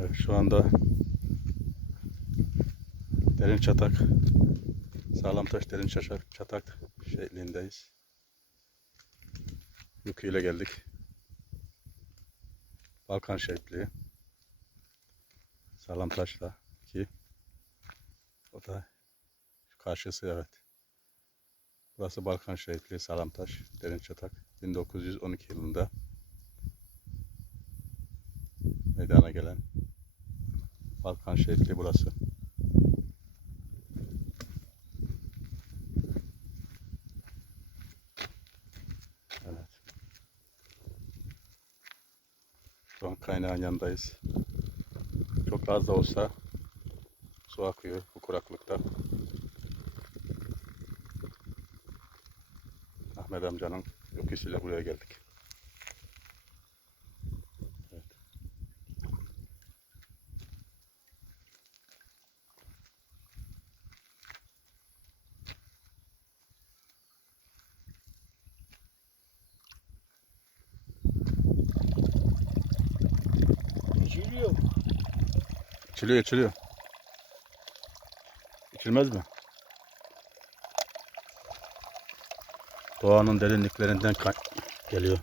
Evet, şu anda derin çatak, sağlam taş derin çatak, çatak şeklindeyiz. Yüküyle geldik. Balkan şekli. Sağlam taşla ki o da karşısı evet. Burası Balkan şekli sağlam taş derin çatak 1912 yılında meydana gelen Balkan şekli burası. Evet. Şu an kaynağın yanındayız. Çok az da olsa su akıyor bu kuraklıkta. Ahmet amcanın öküsüyle buraya geldik. İçiliyor. İçiliyor içiliyor. İçilmez mi? Doğanın derinliklerinden geliyor.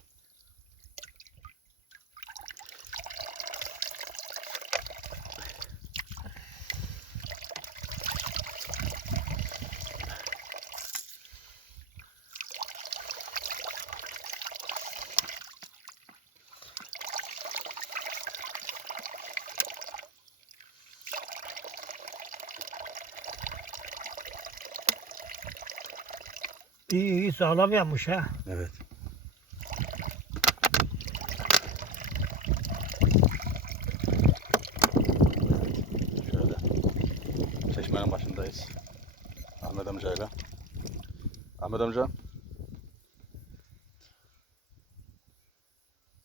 İyi iyi sağlam yapmış ha. Evet. Şöyle çeşmenin başındayız. Ahmet amcayla. Ahmet amca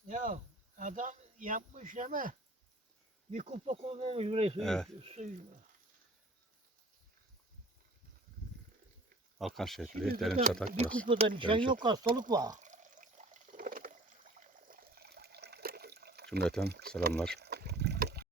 Ya adam yapmış ama bir kupa koymamış buraya suyu. Evet. suyu. Balkan şekli, derin zaten çatak bir burası. kupadan içen Derin yok hastalık var. Cümleten selamlar.